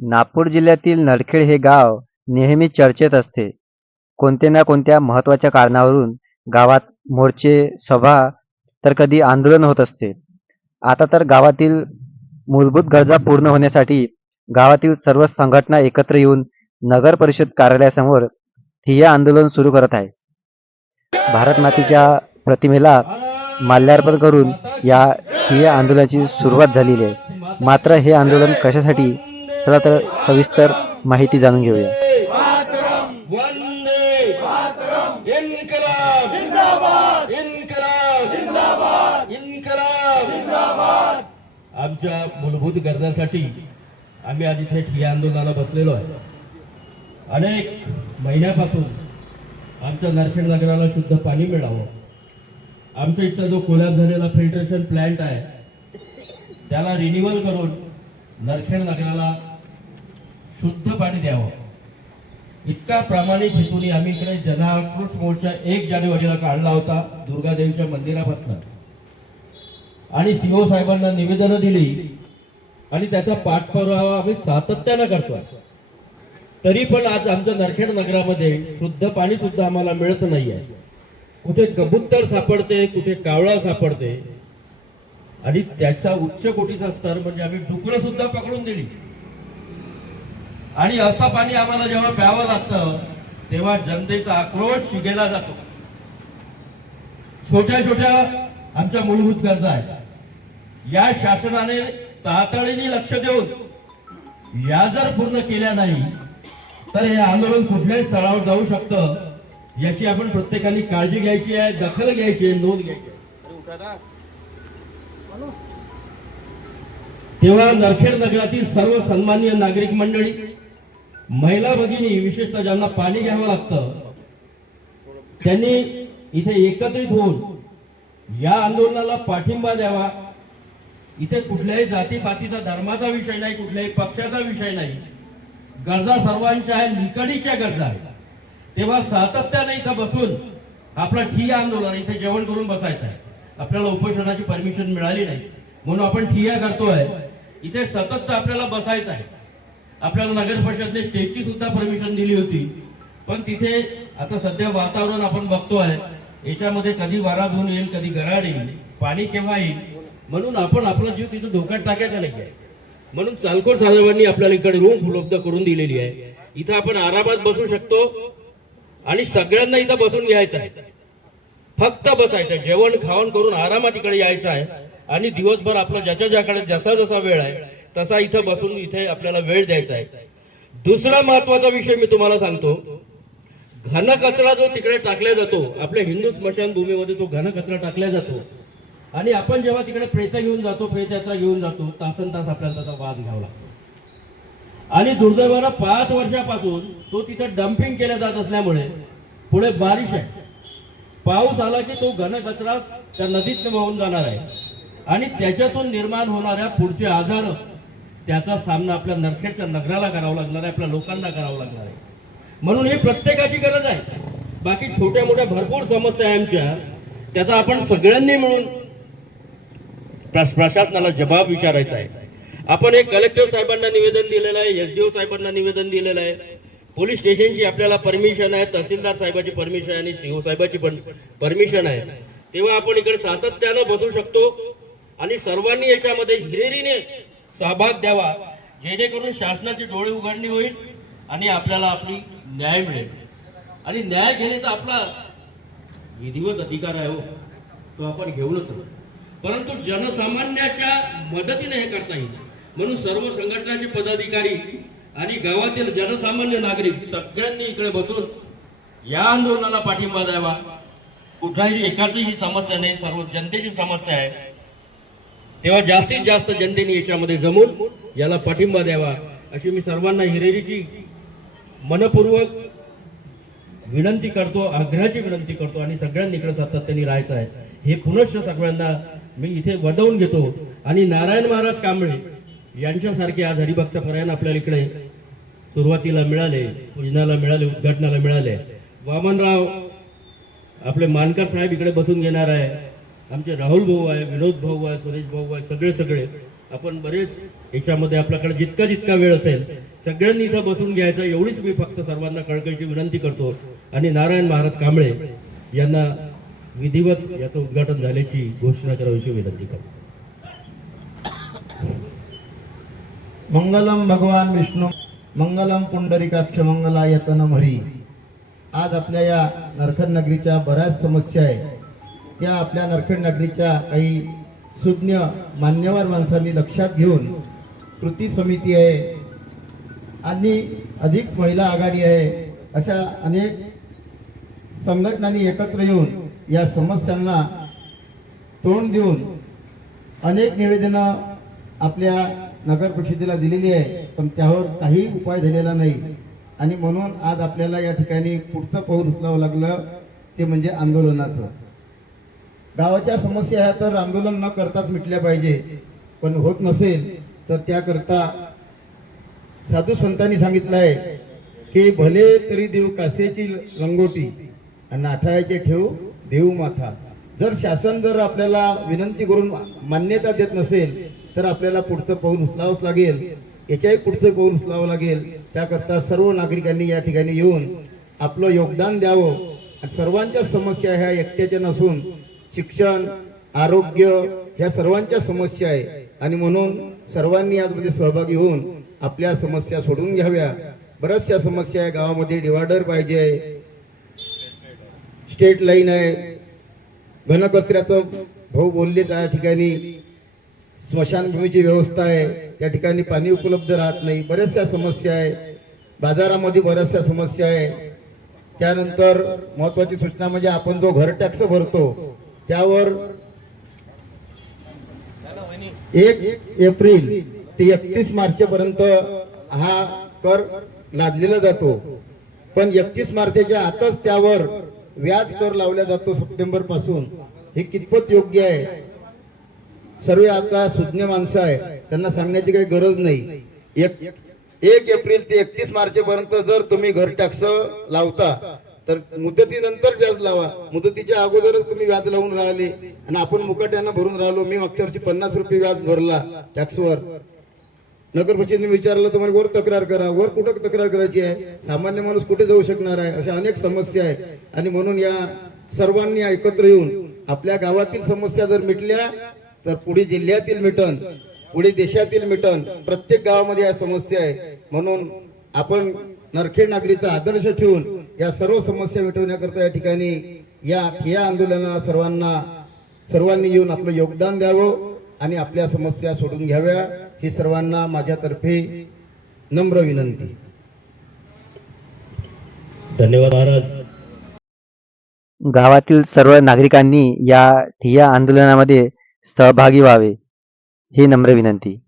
नागपूर जिल्ह्यातील नरखेड हे गाव नेहमी चर्चेत असते. कोणत्या ना कोणत्या महत्त्वाच्या कारणावरून गावात मोर्चे सभा तर कधी आंदोलन होत असते. आता तर गावातील मूलभूत गरजा पूर्ण होण्यासाठी गावातील सर्व संघटना एकत्र येऊन नगर परिषद कार्यालयासमोर ठिय्या आंदोलन सुरू करत आहे भारत मातेच्या प्रतिमेला माल्यार्पण करून या ठिय्या आंदोलनाची सुरुवात झालेली आहे. मात्र हे आंदोलन कशासाठी चला तर सविस्तर माहिती जाणून घेऊया. आमच्या मूलभूत गरजांसाठी आम्ही आज इथे ठिया आंदोलनाला बसलेलो आहे. अनेक महिन्यापासून आमच्या नरखेड नगराला शुद्ध पाणी मिळावं. आमच्या इथला जो कोलॅब झालेला फिल्टरेशन प्लॅन्ट आहे त्याला रिन्युअल करून नरखेड नगराला शुद्ध पाणी द्यावं. इतका प्रामाणिक हेतूने आम्ही इकडे जनाक्रोश मोर्चा एक जानेवारीला काढला होता दुर्गादेवीच्या मंदिरापासून. आणि सीओ साहेबांना निवेदनं दिली आणि त्याचा पाठपुरावा आम्ही सातत्यानं करतोय. तरी पण आज आमच्या नरखेड नगरामध्ये शुद्ध पाणी सुद्धा आम्हाला मिळत नाहीये. कुठे कबुतर सापडते कुठे कावळा सापडते आणि त्याचा उच्च कोटीचा स्तर म्हणजे आम्ही डुकरं सुद्धा पकडून दिली. आणि असं पाणी आम्हाला जेव्हा प्यावं लागतं तेव्हा जनतेचा आक्रोश शिगेला जातो छोट्या छोट्या आमच्या मूलभूत गरजा आहेत या शासनाने तातडीने लक्ष देऊन या जर पूर्ण केल्या नाही तर हे आंदोलन कुठल्याही स्थळावर जाऊ शकतं याची आपण प्रत्येकाने काळजी घ्यायची आहे दखल घ्यायची आहे नोंद घ्यायची आहे. तेव्हा नरखेड नगरातील सर्व सन्माननीय नागरिक मंडळी महिला भगिनी विशेषतः ज्यांना पाणी घ्यावं लागतं त्यांनी इथे एकत्रित होऊन या आंदोलनाला पाठिंबा द्यावा. इथे कुठल्याही जातीपातीचा धर्माचा विषय नाही कुठल्याही पक्षाचा विषय नाही. गरजा सर्वांच्या आहे निकडीच्या गरजा आहेत. तेव्हा सातत्याने इथं बसून आपलं ठिय्या आंदोलन इथे जेवण करून बसायचं आहे. आपल्याला उपोषणाची परमिशन मिळाली नाही. म्हणून आपण ठिय्या करतोय. इथे सततचं आपल्याला बसायचं आहे. आपल्याला नगर परिषदने स्टेजची सुद्धा परमिशन दिली होती. पण तिथे आता सध्या वातावरण आपण बघतोय याच्यामध्ये कधी वारा धुवून येईल कधी गराड येईल पाणी केव्हा येईल म्हणून आपण आपला जीव तिथं धोक्यात टाकायचा नाही आहे. म्हणून चालकोर साहेबांनी आपल्याला इकडे रूम उपलब्ध करून दिलेली आहे. इथं आपण आरामात बसू शकतो आणि सगळ्यांना इथं बसून घ्यायचं आहे. फक्त बसायचं जेवण खावण करून आरामात इकडे यायचं आहे. आणि दिवसभर आपला ज्याच्या ज्याकडे जसा जसा वेळ आहे तसा इथं बसून इथे आपल्याला वेळ द्यायचा आहे. दुसरा महत्त्वाचा विषय मी तुम्हाला सांगतो. घन कचरा जो तिकडे टाकला जातो आपल्या हिंदू स्मशानभूमीमध्ये तो घन कचरा टाकला जातो. आणि आपण जेव्हा तिकडे प्रेत घेऊन जातो फेत्याचा घेऊन जातो तासन तास आपल्याला त्याचा वाद घ्यावा लागतो. आणि दुर्दैवानं पाच वर्षापासून तो तिथे डम्पिंग केला जात असल्यामुळे पुढे बारिश आहे. पाऊस आला की तो घन कचरा त्या नदीत वाहून जाणार आहे. आणि त्याच्यातून निर्माण होणाऱ्या पुढचे आजार त्याचा सामना आपल्या नरखेडच्या नगराला करावा लागणार आहे आपल्या लोकांना करावा लागणार आहे. म्हणून ही प्रत्येकाची गरज आहे. बाकी छोट्या मोठ्या भरपूर समस्या आहे आमच्या. त्याचा आपण सगळ्यांनी मिळून प्रशासनाला जबाब विचारायचा आहे. आपण एक कलेक्टर साहेबांना निवेदन दिलेलं आहे एसडीओ साहेबांना निवेदन दिलेलं आहे. पोलीस स्टेशनची आपल्याला परमिशन आहे तहसीलदार साहेबाची परमिशन आहे आणि सीओ साहेबाची पण परमिशन आहे. तेव्हा आपण इकडे सातत्यानं बसू शकतो आणि सर्वांनी याच्यामध्ये हिरेरीने सहभाग द्यावा. जेणेकरून शासनाची डोळे उघडणी होईल आणि आपल्याला आपली न्याय मिळेल. आणि न्याय घेण्याचा आपला विधिवत अधिकार आहे हो. तो आपण घेऊनच आहोत. परंतु जनसामान्याच्या मदतीने हे करता येईल. म्हणून सर्व संघटनाचे पदाधिकारी आणि गावातील जनसामान्य नागरिक सगळ्यांनी इकडे बसून या आंदोलनाला पाठिंबा द्यावा. कुठल्याही एकाचीही समस्या नाही. सर्व जनतेची समस्या आहे. तेव्हा जास्तीत जास्त जनतेने याच्यामध्ये जमून याला पाठिंबा द्यावा अशी मी सर्वांना हिरेरीची मनपूर्वक विनंती करतो आग्रहाची विनंती करतो आणि सगळ्यांनी इकडे सातत्याने राहायचं आहे. हे पुनश्च सगळ्यांना मी इथे वदवून घेतो. आणि नारायण महाराज कांबळे यांच्यासारखे आज हरिभक्त परायण आपल्याला इकडे सुरुवातीला मिळाले पूजनाला मिळाले उद्घाटनाला मिळाले. वामनराव आपले मानकर साहेब इकडे बसून घेणार आहे. आमचे राहुल भाऊ आहे विनोद भाऊ आहे सुरेश भाऊ आहे सगळे सगळे. आपण बरेच याच्यामध्ये आपल्याकडे जितका जितका वेळ असेल सगळ्यांनी इथं बसून घ्यायचं एवढीच मी फक्त सर्वांना कळकळीची विनंती करतो. आणि नारायण महाराज कांबळे यांना विधिवत याचं उद्घाटन झाल्याची घोषणा करावीची विनंती करतो. मंगलम भगवान विष्णू मंगलम पुंडरिकाक्ष मंगला यतनम हरी आज आपल्या या नरखन नगरीच्या बऱ्याच समस्या आहे त्या आपल्या नरखेड नगरीच्या काही सुज्ञ मान्यवर माणसांनी लक्षात घेऊन कृती समिती आहे आणि अधिक महिला आघाडी आहे अशा अनेक संघटनांनी एकत्र येऊन या समस्यांना तोंड देऊन अनेक निवेदनं आपल्या नगर परिषदेला दिलेली आहे पण त्यावर काही उपाय झालेला नाही. आणि म्हणून आज आपल्याला या ठिकाणी पुढचं पाऊल उचलावं लागलं ते म्हणजे आंदोलनाचं. गावाच्या समस्या ह्या तर आंदोलन न करताच मिटल्या पाहिजे. पण होत नसेल तर त्याकरता साधू संतांनी सांगितलं आहे की भले तरी देव कासेची रंगोटी आणि आठायाचे ठेव देव माथा. जर शासन जर आपल्याला विनंती करून मान्यता देत नसेल तर आपल्याला पुढचं पाऊल उचलावंच लागेल. याच्याही पुढचं पाऊल उचलावं लागेल. त्याकरता सर्व नागरिकांनी या ठिकाणी येऊन आपलं योगदान द्यावं. आणि सर्वांच्या समस्या ह्या एकट्याच्या नसून शिक्षण आरोग्य ह्या सर्वांच्या समस्या आहे. आणि म्हणून सर्वांनी यामध्ये म्हणजे सहभागी होऊन आपल्या समस्या सोडून घ्याव्या. बऱ्याचशा समस्या आहे. गावामध्ये डिवायडर पाहिजे स्टेट लाईन आहे. घनकचऱ्याचं भाऊ बोलले त्या ठिकाणी. स्मशानभूमीची व्यवस्था आहे. त्या ठिकाणी पाणी उपलब्ध राहत नाही. बऱ्याचशा समस्या आहे. बाजारामध्ये बऱ्याचशा समस्या आहे. त्यानंतर महत्वाची सूचना म्हणजे आपण जो घर टॅक्स भरतो त्यावर एक एप्रिल ते एकतीस मार्च पर्यंत हा कर लादलेला जातो. पण एकतीस मार्चच्या आतच त्यावर व्याज कर लावला जातो सप्टेंबरपासून. हे कितपत योग्य आहे? सर्व आता सुज्ञ माणसं आहे त्यांना सांगण्याची काही गरज नाही. एक एक एप्रिल ते एकतीस मार्च पर्यंत जर तुम्ही घर टॅक्स लावता तर मुदतीनंतर व्याज लावा. मुदतीच्या अगोदरच तुम्ही व्याज लावून राहिले. आणि आपण मुकाट्यानं भरून राहिलो. मी मागच्या वर्षी पन्नास रुपये व्याज भरला टॅक्सवर. नगर परिषदेने विचारलं तर वर तक्रार करा. वर कुठं तक्रार करायची आहे? सामान्य माणूस कुठे जाऊ शकणार आहे? अशा अनेक समस्या आहेत. आणि म्हणून या सर्वांनी एकत्र येऊन आपल्या गावातील समस्या जर मिटल्या तर पुढे जिल्ह्यातील मिटन पुढे देशातील मिटन प्रत्येक गावामध्ये या समस्या आहे म्हणून आपण नरखेड नागरीचा आदर्श ठेवून या सर्व समस्या मिटवण्याकरता या ठिकाणी या ठिया आंदोलनाला सर्वांना सर्वांनी येऊन आपलं योगदान द्यावं आणि आपल्या समस्या सोडून घ्याव्या ही सर्वांना माझ्यातर्फे नम्र विनंती. धन्यवाद महाराज. गावातील सर्व नागरिकांनी या ठिय्या आंदोलनामध्ये सहभागी व्हावे ही नम्र विनंती.